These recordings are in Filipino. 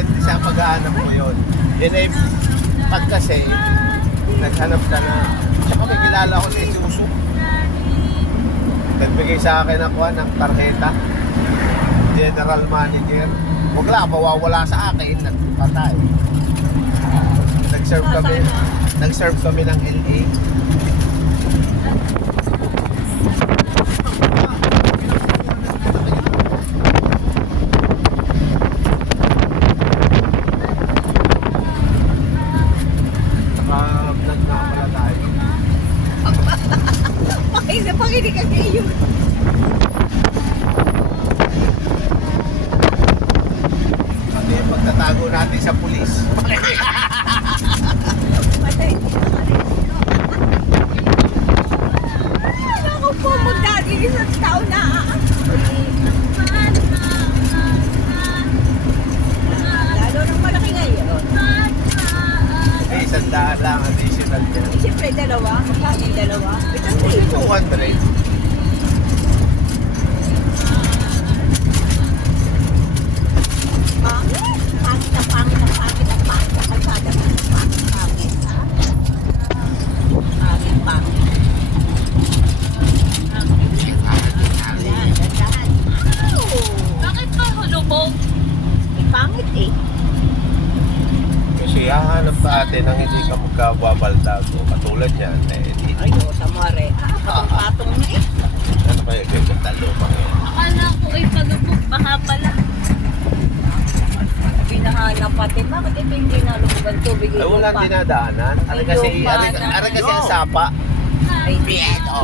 depende sa paghahanap mo yun. Then eh, pag kasi, naghanap ka na, tsaka may kilala ko sa Isuzu. Nagbigay sa akin ako ng tarjeta. General manager. Huwag lang, mawawala sa akin, nagpatay. Nag-serve kami ng LA. Pakinig ka kayo. Pati yung pagtatago natin sa pulis. Patay. Ano ko po magdagi isang taon na lalo nang malaki ngayon. Eh, 100 lang additional yan. Siyempre dalawa. Magkano yung dalawa? Itong 200. Hahanap pa atin ang hindi ka magkababaldago. Katulad yan, eh, di. Ay, sa mare. Patong-patong na eh. Ano kaya ganyan talumang yan? Akala ko ay palubog, baka pala. Binahanap pati. Bakit ito hindi nalumugan tubig? Ay, wala dinadaanan. Ari kasi ang sapa. Ay, Bieto.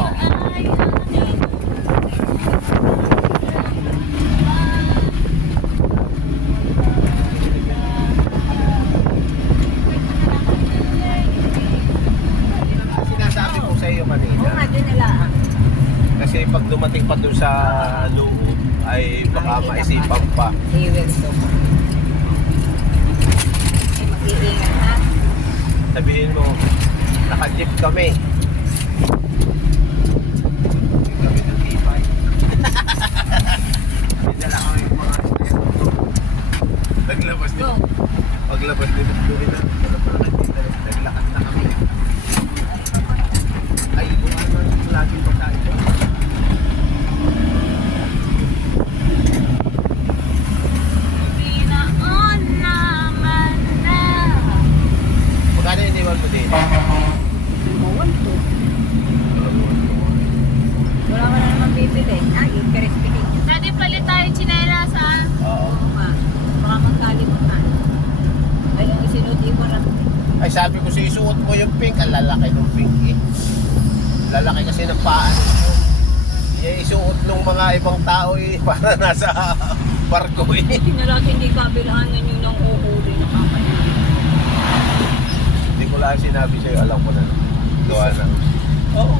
Sinasabi ko sa iyo kanina. oo nga, din nila. Kasi pag dumating pa doon sa loob, ay baka maisipan pa. He will so. Ay, mag-iingat ha. Sabihin mo, naka-jeep kami. Kami ng tibay. Dinala kami yung mga naglabas din. Paglabas din ng buhay na. Naglakad na kami. Ay, ano lagi pa tayo. Pinaon naman na. Magkano iniwan mo din? Mawan to. Wala ka na naman bibili. Ay, interest picking. Pwede palit tayo tsinelas ha. Oo. Oo nga. Baka magkalimutan. Ay, yung isinuti mo lang. Ay, sabi ko isuot mo yung pink. Ang lalaki ng pink eh. Lalaki kasi ng paan mo. Isuot ng mga ibang tao eh. Para nasa barko eh. Hindi na lang hindi kabilaanan yun ng uhuli na kakaya. Hindi ko lang sinabi sa'yo. Alam ko na. Gawa na. Oo.